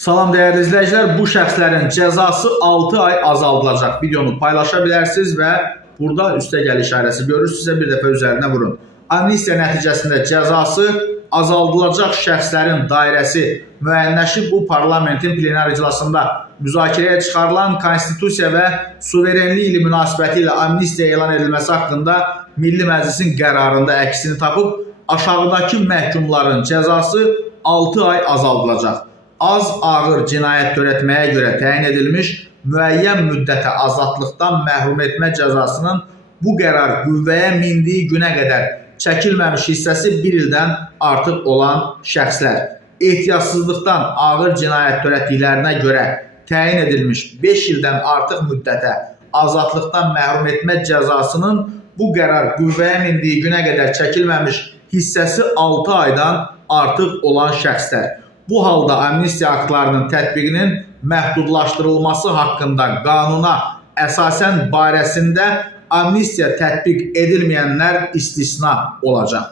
Salam değerli izleyiciler, bu şəxslərin cəzası 6 ay azaldılacaq. Videonu paylaşa bilərsiniz və burada üstəgəl işarəsi görürsünüzsə bir dəfə üzərinə vurun. Amnistiya nəticəsində cəzası azaldılacaq şəxslərin dairəsi müəyyənləşib. Bu parlamentin plenar iclasında müzakirəyə çıxarılan konstitusiya və suverenlik ili münasibəti ilə amnistiya elan edilməsi haqqında Milli Məclisin qərarında əksini tapıb. Aşağıdakı məhkumların cəzası 6 ay azaldılacaq. Az ağır cinayət törətməyə görə təyin edilmiş müəyyən müddətə azadlıqdan məhrum etmə cəzasının bu qərar qüvvəyə mindiyi günə qədər çəkilməmiş hissəsi 1 ildən artıq olan şəxslər, ehtiyatsızlıqdan ağır cinayət törətdiklərinə görə təyin edilmiş 5 ildən artıq müddətə azadlıqdan məhrum etmə cəzasının bu qərar qüvvəyə mindiyi günə qədər çəkilməmiş hissəsi 6 aydan artıq olan şəxslər. Bu halda amnistiya aktlarının tətbiqinin məhdudlaşdırılması haqqında qanuna əsasən barəsində amnistiya tətbiq edilməyənlər istisna olacaq.